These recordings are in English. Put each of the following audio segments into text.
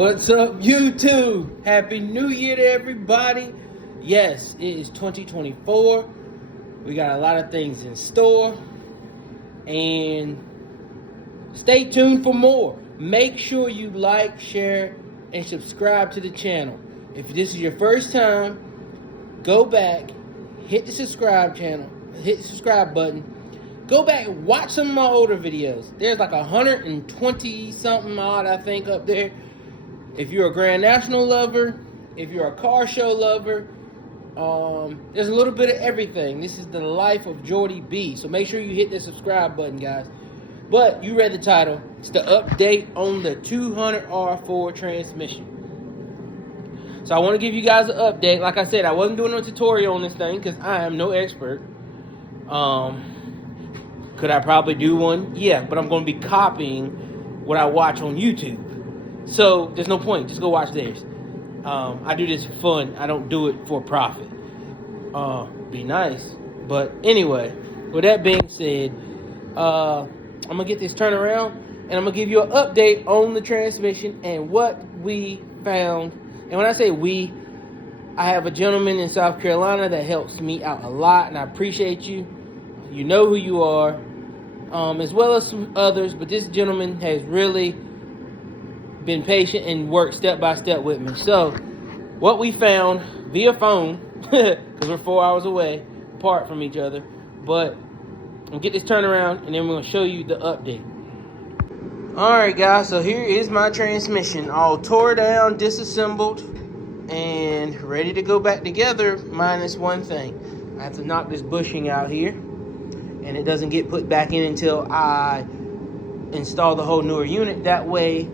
What's up, YouTube? Happy New Year to everybody. Yes, it is 2024. We got a lot of things in store. And stay tuned for more. Make sure you like, share, and subscribe to the channel. If this is your first time, go back, hit the subscribe button. Go back and watch some of my older videos. There's like 120 something odd, I think, up there. If you're a Grand National lover, if you're a car show lover, there's a little bit of everything. This is the life of Jordy B. So make sure you hit the subscribe button, guys. But you read the title. It's the update on the 200R4 transmission. So I want to give you guys an update. Like I said, I wasn't doing a tutorial on this thing because I am no expert. Could I probably do one? Yeah, but I'm going to be copying what I watch on YouTube. So there's no point. Just go watch theirs. I do this for fun. I don't do it for profit. Be nice. But anyway, with that being said, I'm going to get this turned around and I'm going to give you an update on the transmission and what we found. And when I say we, I have a gentleman in South Carolina that helps me out a lot, and I appreciate you. You know who you are, as well as some others, but this gentleman has really been patient and worked step by step with me. So what we found via phone, because we're 4 hours away apart from each other, but I'll get this turned around and then we're going to show you the update. Alright guys, so here is my transmission, all tore down, disassembled, and ready to go back together, minus one thing. I have to knock this bushing out here, and it doesn't get put back in until I install the whole newer unit. That way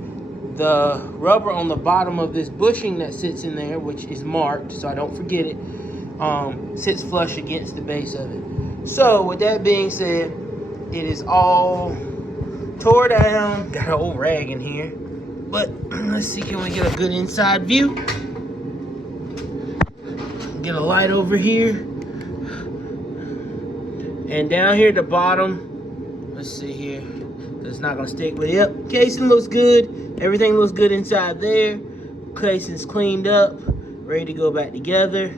the rubber on the bottom of this bushing that sits in there, which is marked so I don't forget it, sits flush against the base of it. So with that being said, it is all tore down. Got an old rag in here, but let's see, can we get a good inside view? Get a light over here, and down here at the bottom, let's see here, it's not gonna stick, but yep, casing looks good. Everything looks good inside there. Casing's cleaned up, ready to go back together.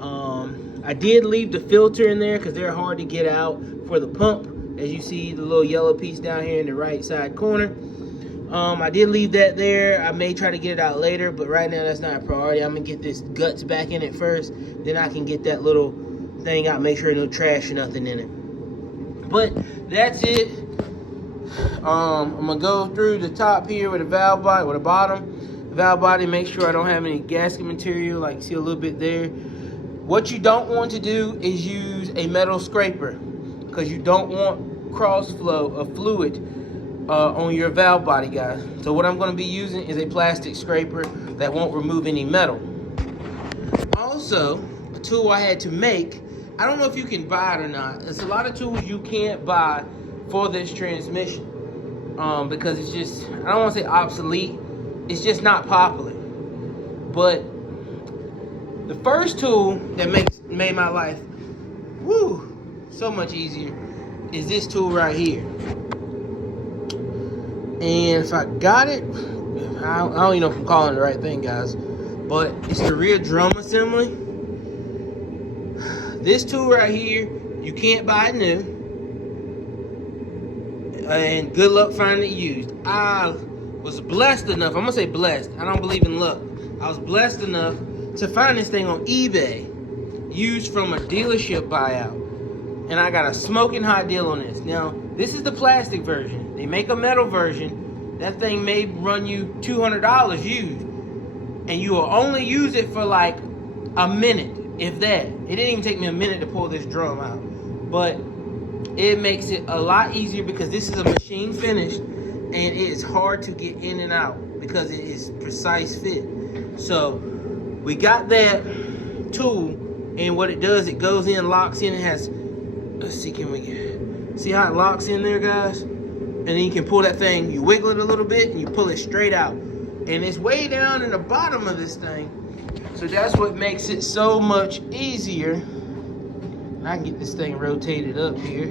I did leave the filter in there because they're hard to get out for the pump. As you see, the little yellow piece down here in the right side corner. I did leave that there. I may try to get it out later, but right now that's not a priority. I'm gonna get this guts back in it first, then I can get that little thing out, make sure no trash or nothing in it. But that's it. I'm gonna go through the top here with a valve body, with a bottom valve body, make sure I don't have any gasket material, like see a little bit there. What you don't want to do is use a metal scraper, because you don't want cross flow of fluid on your valve body, guys. So what I'm going to be using is a plastic scraper that won't remove any metal. Also, a tool I had to make, I don't know if you can buy it or not. There's a lot of tools you can't buy for this transmission because it's just, I don't want to say obsolete, it's just not popular. But the first tool that made my life so much easier is this tool right here. And if I got it, I don't even know if I'm calling it the right thing, guys, but it's the rear drum assembly. This tool right here, you can't buy it new, and good luck finding it used. I was blessed enough, I'm gonna say blessed, I don't believe in luck. I was blessed enough to find this thing on eBay, used from a dealership buyout. And I got a smoking hot deal on this. Now, this is the plastic version. They make a metal version. That thing may run you $200 used. And you will only use it for like a minute, if that. It didn't even take me a minute to pull this drum out. But it makes it a lot easier because this is a machine finished. And it is hard to get in and out because it is precise fit. So, we got that tool. And what it does, it goes in, locks in, it has... Let's see, can we see how it locks in there, guys? And then you can pull that thing, you wiggle it a little bit, and you pull it straight out. And it's way down in the bottom of this thing. So that's what makes it so much easier. I can get this thing rotated up here.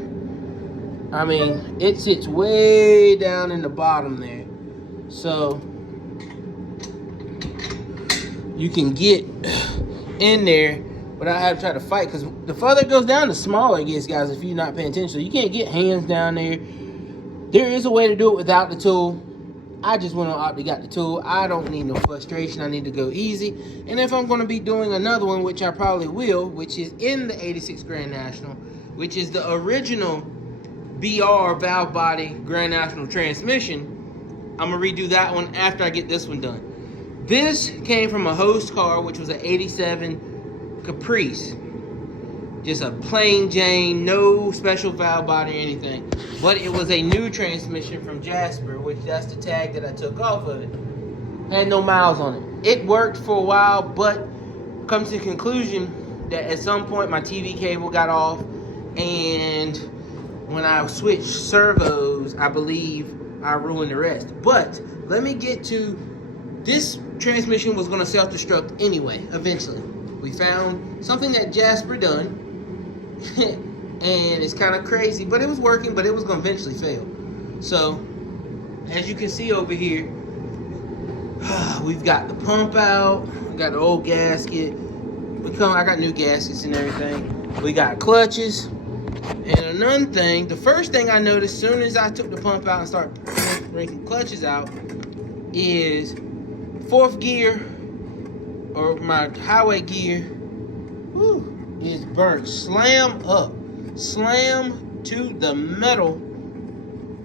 I mean, it sits way down in the bottom there. So you can get in there without having to try to fight. Because the further it goes down, the smaller it gets, guys, if you're not paying attention. So you can't get hands down there. There is a way to do it without the tool. I just went on out and got the tool. I don't need no frustration. I need to go easy. And if I'm going to be doing another one, which I probably will, which is in the 86 Grand National, which is the original BR valve body Grand National transmission, I'm going to redo that one after I get this one done. This came from a host car, which was an 87 Caprice. Just a plain Jane, no special valve body or anything. But it was a new transmission from Jasper, which that's the tag that I took off of it. Had no miles on it. It worked for a while, but come to the conclusion that at some point my TV cable got off, and when I switched servos, I believe I ruined the rest. But let me get to this. Transmission was going to self-destruct anyway, eventually. We found something that Jasper done, and it's kind of crazy, but it was working, but it was going to eventually fail. So, as you can see over here, we've got the pump out, we got the old gasket, I got new gaskets and everything. We got clutches, and another thing, the first thing I noticed as soon as I took the pump out and started breaking clutches out is fourth gear, or my highway gear, is burnt. Slam up. Slam to the metal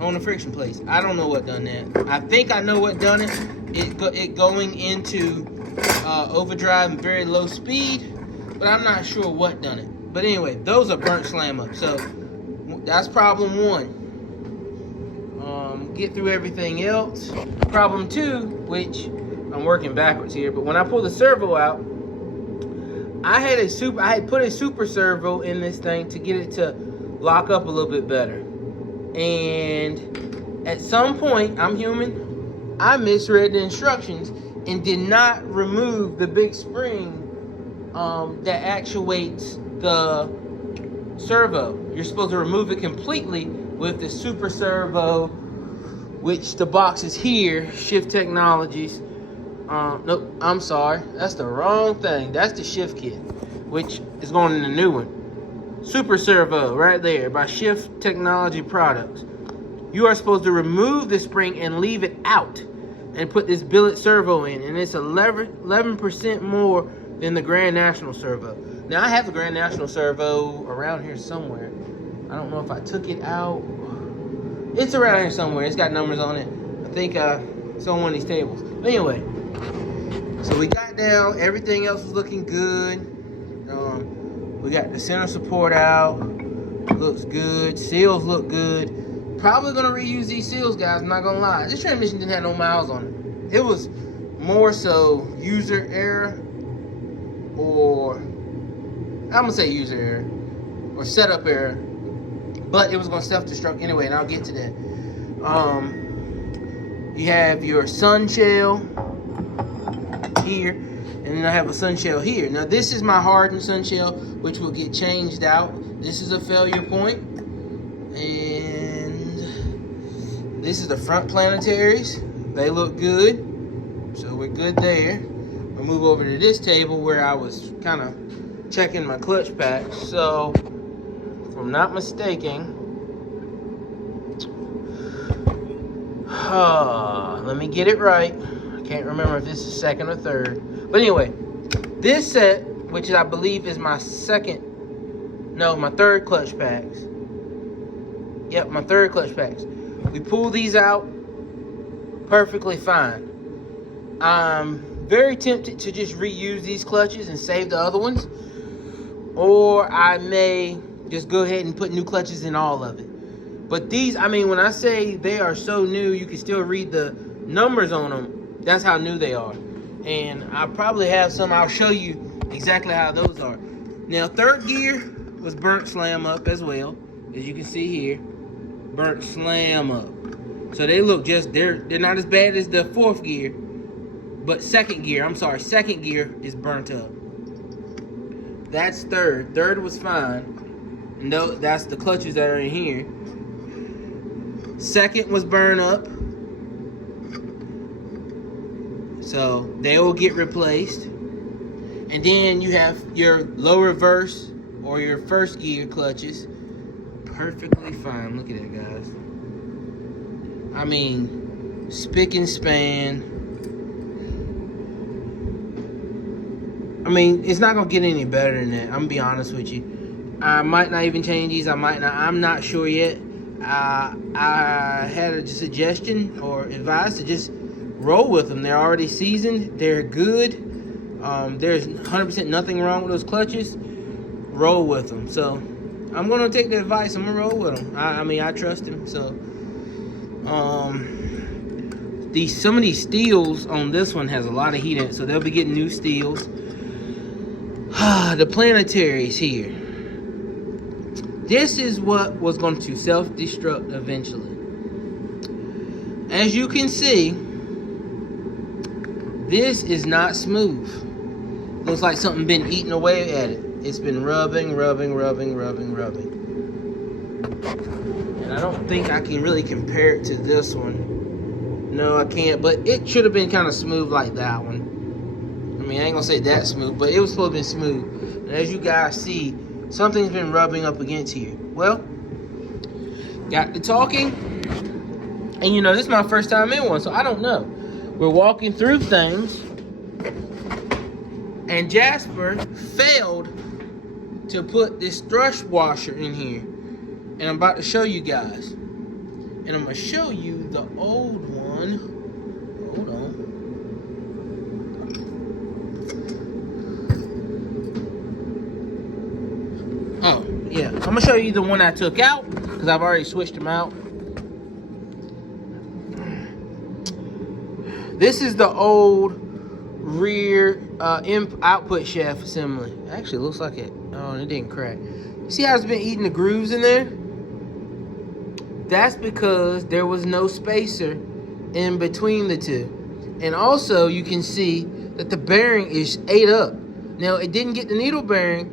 on the friction plates. I don't know what done that. I think I know what done it. It going into overdrive and very low speed, but I'm not sure what done it. But anyway, those are burnt slam up. So that's problem one. Get through everything else. Problem two, which I'm working backwards here, but when I pull the servo out, I had put a super servo in this thing to get it to lock up a little bit better. And at some point, I'm human, I misread the instructions and did not remove the big spring that actuates the servo. You're supposed to remove it completely with the super servo, which the box is here, Shift Technologies. Nope, I'm sorry. That's the wrong thing. That's the shift kit, which is going in the new one. Super Servo, right there, by Shift Technology Products. You are supposed to remove the spring and leave it out and put this billet servo in, and it's 11% more than the Grand National servo. Now, I have the Grand National servo around here somewhere. I don't know if I took it out. It's around here somewhere. It's got numbers on it. I think it's on one of these tables. But anyway, so we got down. Everything else was looking good. We got the center support out. Looks good. Seals look good. Probably going to reuse these seals, guys. I'm not going to lie. This transmission didn't have no miles on it. It was more so user error, or I'm going to say user error or setup error. But it was going to self-destruct anyway, and I'll get to that. You have your sun shell here, and then I have a sun shell here. Now, this is my hardened sun shell, which will get changed out. This is a failure point. And this is the front planetaries. They look good. So we're good there. We'll move over to this table where I was kind of checking my clutch pack. So, if I'm not mistaken, let me get it right. I can't remember if this is second or third. But anyway, this set, which I believe is my third clutch packs. Yep, my third clutch packs. We pull these out perfectly fine. I'm very tempted to just reuse these clutches and save the other ones. Or I may just go ahead and put new clutches in all of it. But these, I mean, when I say they are so new, you can still read the numbers on them. That's how new they are. And I probably have some, I'll show you exactly how those are. Now, third gear was burnt slam up as well. As you can see here, burnt slam up. So they look they're not as bad as the fourth gear. But second gear is burnt up. That's third. Third was fine. And that's the clutches that are in here. Second was burned up. So they will get replaced. And then you have your low reverse or your first gear clutches. Perfectly fine. Look at that, guys. I mean, spick and span. I mean, it's not gonna get any better than that. I'm gonna be honest with you. I might not even change these. I might not. I'm not sure yet. I had a suggestion or advice to just roll with them. They're already seasoned. They're good. There's 100% nothing wrong with those clutches. Roll with them. So I'm gonna take the advice. I'm gonna roll with them. I mean, I trust him. So some of these steels on this one has a lot of heat in it, so they'll be getting new steels. The planetaries here. This is what was going to self-destruct eventually. As you can see, this is not smooth. Looks like something been eating away at it. It's been rubbing. And I don't think I can really compare it to this one. No, I can't, but it should have been kind of smooth like that one. I mean, I ain't gonna say that smooth, but it was supposed to be smooth. And as you guys see, something's been rubbing up against here. Well, got to talking, and you know, this is my first time in one, so I don't know. We're walking through things, and Jasper failed to put this thrush washer in here. And I'm about to show you guys. And I'm gonna show you the old one. Hold on. Oh, yeah. I'm gonna show you the one I took out because I've already switched them out. This is the old rear output shaft assembly. Actually, it looks like it. Oh, it didn't crack. See how it's been eating the grooves in there? That's because there was no spacer in between the two. And also, you can see that the bearing is ate up. Now, it didn't get the needle bearing,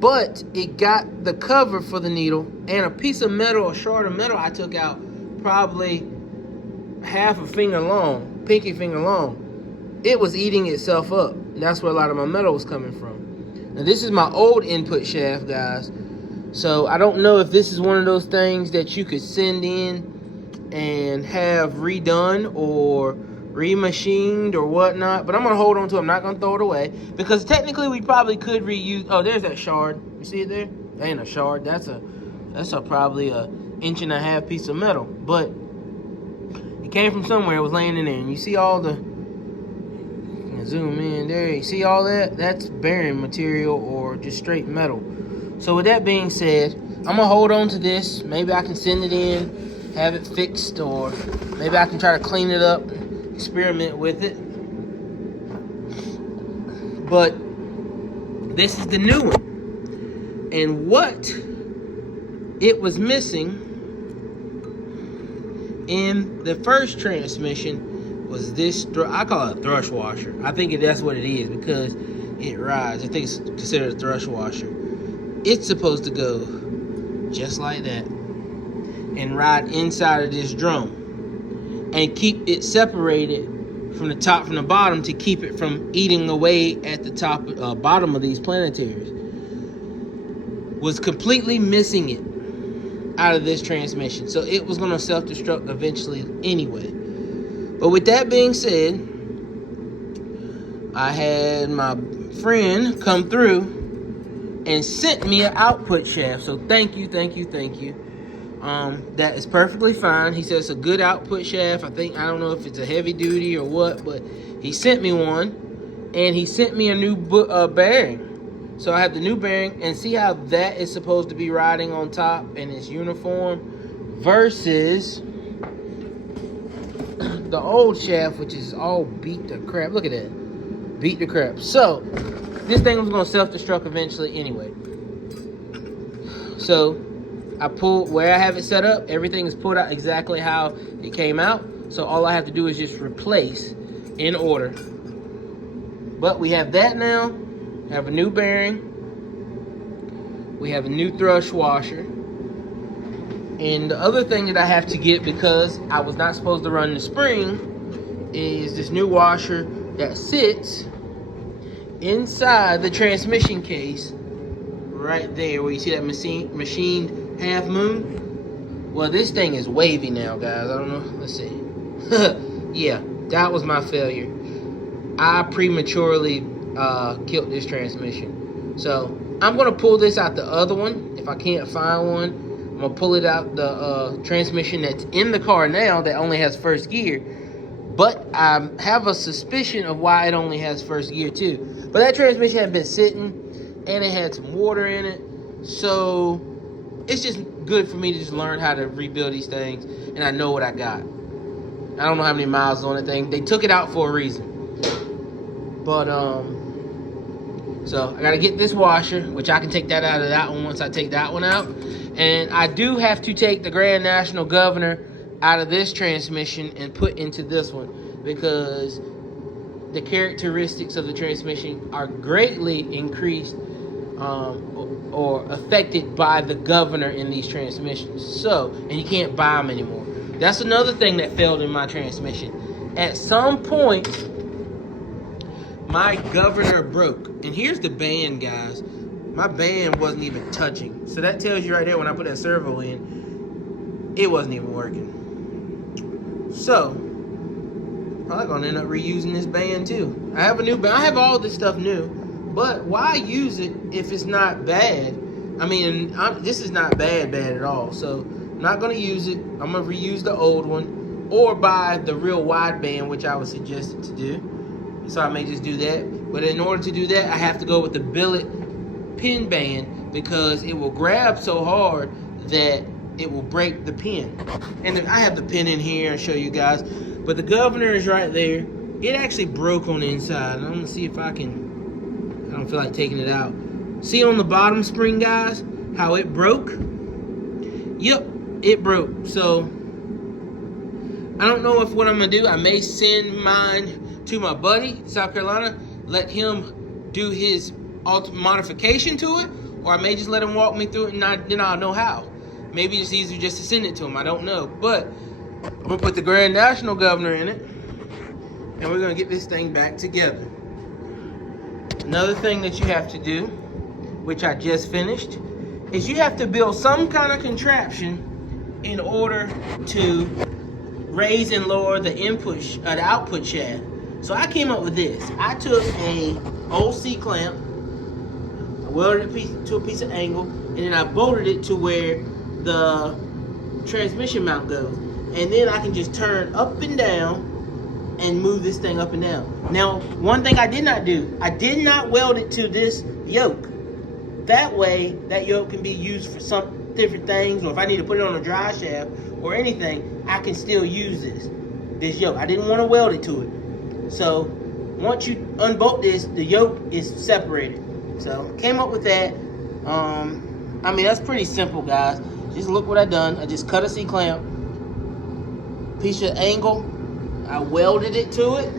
but it got the cover for the needle and a piece of metal, a shard of metal I took out, probably half a finger long, pinky finger long. It was eating itself up. That's where a lot of my metal was coming from. Now, this is my old input shaft, guys. So I don't know if this is one of those things that you could send in and have redone or remachined or whatnot. But I'm going to hold on to it. I'm not going to throw it away. Because technically we probably could reuse. Oh, there's that shard. You see it there? That ain't a shard. That's a probably a 1.5 inch piece of metal. But it came from somewhere. It was laying in there. And you see all the... Zoom in there. You see all that? That's bearing material or just straight metal. So with that being said, I'm going to hold on to this. Maybe I can send it in, have it fixed, or maybe I can try to clean it up, experiment with it. But this is the new one. And what it was missing in the first transmission was this, I call it a thrush washer. I think that's what it is because it rides. I think it's considered a thrush washer. It's supposed to go just like that and ride inside of this drum and keep it separated from the top from the bottom to keep it from eating away at the top bottom of these planetaries. Was completely missing it out of this transmission, so it was going to self-destruct eventually anyway. But with that being said, I had my friend come through and sent me an output shaft. So thank you. That is perfectly fine. He said it's a good output shaft. I don't know if it's a heavy duty or what, but he sent me one. And he sent me a new bearing. So I have the new bearing, and see how that is supposed to be riding on top and it's uniform versus the old shaft, which is all beat to crap. Look at that. Beat to crap. So this thing was going to self-destruct eventually anyway. So I pulled where I have it set up. Everything is pulled out exactly how it came out. So all I have to do is just replace in order. But we have that now. We have a new bearing. We have a new thrush washer. And the other thing that I have to get, because I was not supposed to run the spring, is this new washer that sits inside the transmission case, right there, where you see that machined half moon. Well, this thing is wavy now, guys. I don't know. Let's see. Yeah, that was my failure. I prematurely killed this transmission. So I'm gonna pull this out the other one. If I can't find one, I'm gonna pull it out the transmission that's in the car now that only has first gear. But I have a suspicion of why it only has first gear too. But that transmission had been sitting, and it had some water in it. So it's just good for me to just learn how to rebuild these things, and I know what I got. I don't know how many miles on the thing. They took it out for a reason. But so I gotta get this washer, which I can take that out of that one once I take that one out. And I do have to take the Grand National Governor out of this transmission and put into this one, because the characteristics of the transmission are greatly increased or affected by the governor in these transmissions. So, and you can't buy them anymore. That's another thing that failed in my transmission. At some point, my governor broke. And here's the band, guys. My band wasn't even touching. So that tells you right there, when I put that servo in, it wasn't even working. So, probably gonna end up reusing this band too. I have a new band. I have all this stuff new. But why use it if it's not bad? I mean, this is not bad at all. So, I'm not gonna use it. I'm gonna reuse the old one, or buy the real wide band, which I was suggested to do. So I may just do that. But in order to do that, I have to go with the billet pin band, because it will grab so hard that it will break the pin. And I have the pin in here and show you guys. But the governor is right there. It actually broke on the inside. I'm gonna see if I can. I don't feel like taking it out. See on the bottom spring, guys, how it broke? Yep, it broke. So I don't know if what I'm gonna do. I may send mine to my buddy, South Carolina, let him do his modification to it, or I may just let him walk me through it, and then I'll know how. Maybe it's easier just to send it to him. I don't know. But I'm gonna put the Grand National Governor in it, and we're gonna get this thing back together. Another thing that you have to do, which I just finished, is you have to build some kind of contraption in order to raise and lower the the output shaft. So I came up with this. I took a old C-clamp, I welded it to a piece of angle, and then I bolted it to where the transmission mount goes. And then I can just turn up and down and move this thing up and down. Now, one thing I did not do, I did not weld it to this yoke. That way, that yoke can be used for some different things, or if I need to put it on a dry shaft or anything, I can still use this yoke. I didn't want to weld it to it. So, once you unbolt this, the yoke is separated. So, came up with that. I mean, that's pretty simple, guys. Just look what I done. I just cut a C-clamp, piece of angle, I welded it to it,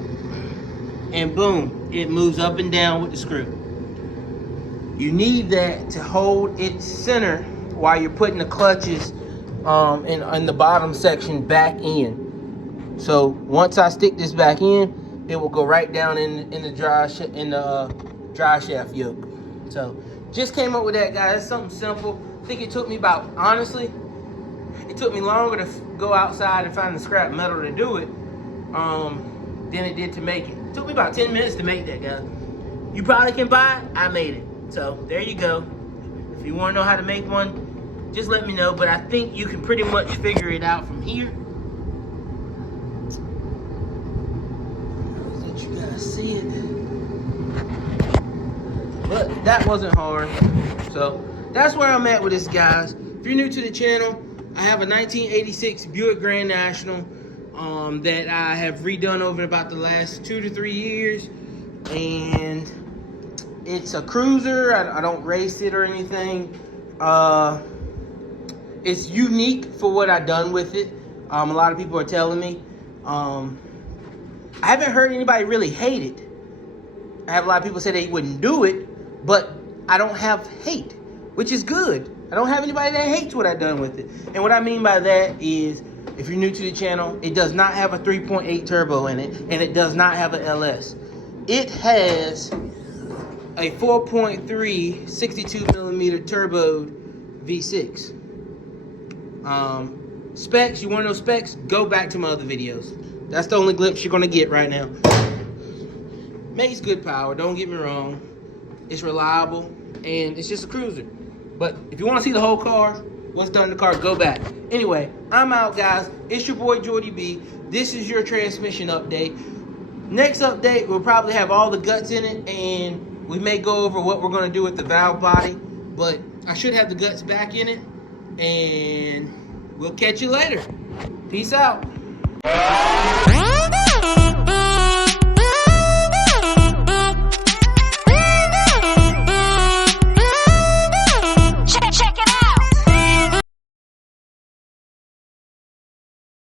and boom, it moves up and down with the screw. You need that to hold its center while you're putting the clutches in the bottom section back in. So once I stick this back in, it will go right down in the dry shaft yoke. So just came up with that, guys. It's something simple. I think it took me it took me longer to go outside and find the scrap metal to do it than it did to make it. It took me about 10 minutes to make that, guys. You probably can buy it. I made it. So there you go. If you want to know how to make one, just let me know. But I think you can pretty much figure it out from here. Let you guys see it. But that wasn't hard. So that's where I'm at with this, guys. If you're new to the channel, I have a 1986 Buick Grand National that I have redone over about the last 2 to 3 years. And it's a cruiser. I don't race it or anything. It's unique for what I've done with it. A lot of people are telling me. I haven't heard anybody really hate it. I have a lot of people say they wouldn't do it, but I don't have hate, which is good. I don't have anybody that hates what I've done with it. And what I mean by that is, if you're new to the channel, it does not have a 3.8 turbo in it, and it does not have an LS. It has a 4.3 62 millimeter turbo V6. Specs, you want to know specs? Go back to my other videos. That's the only glimpse you're gonna get right now. Makes good power, don't get me wrong. It's reliable, and it's just a cruiser. But if you want to see the whole car, what's done in the car, go back. Anyway, I'm out, guys. It's your boy Jordy B. This is your transmission update. Next update, we'll probably have all the guts in it, and we may go over what we're going to do with the valve body. But I should have the guts back in it, and we'll catch you later. Peace out.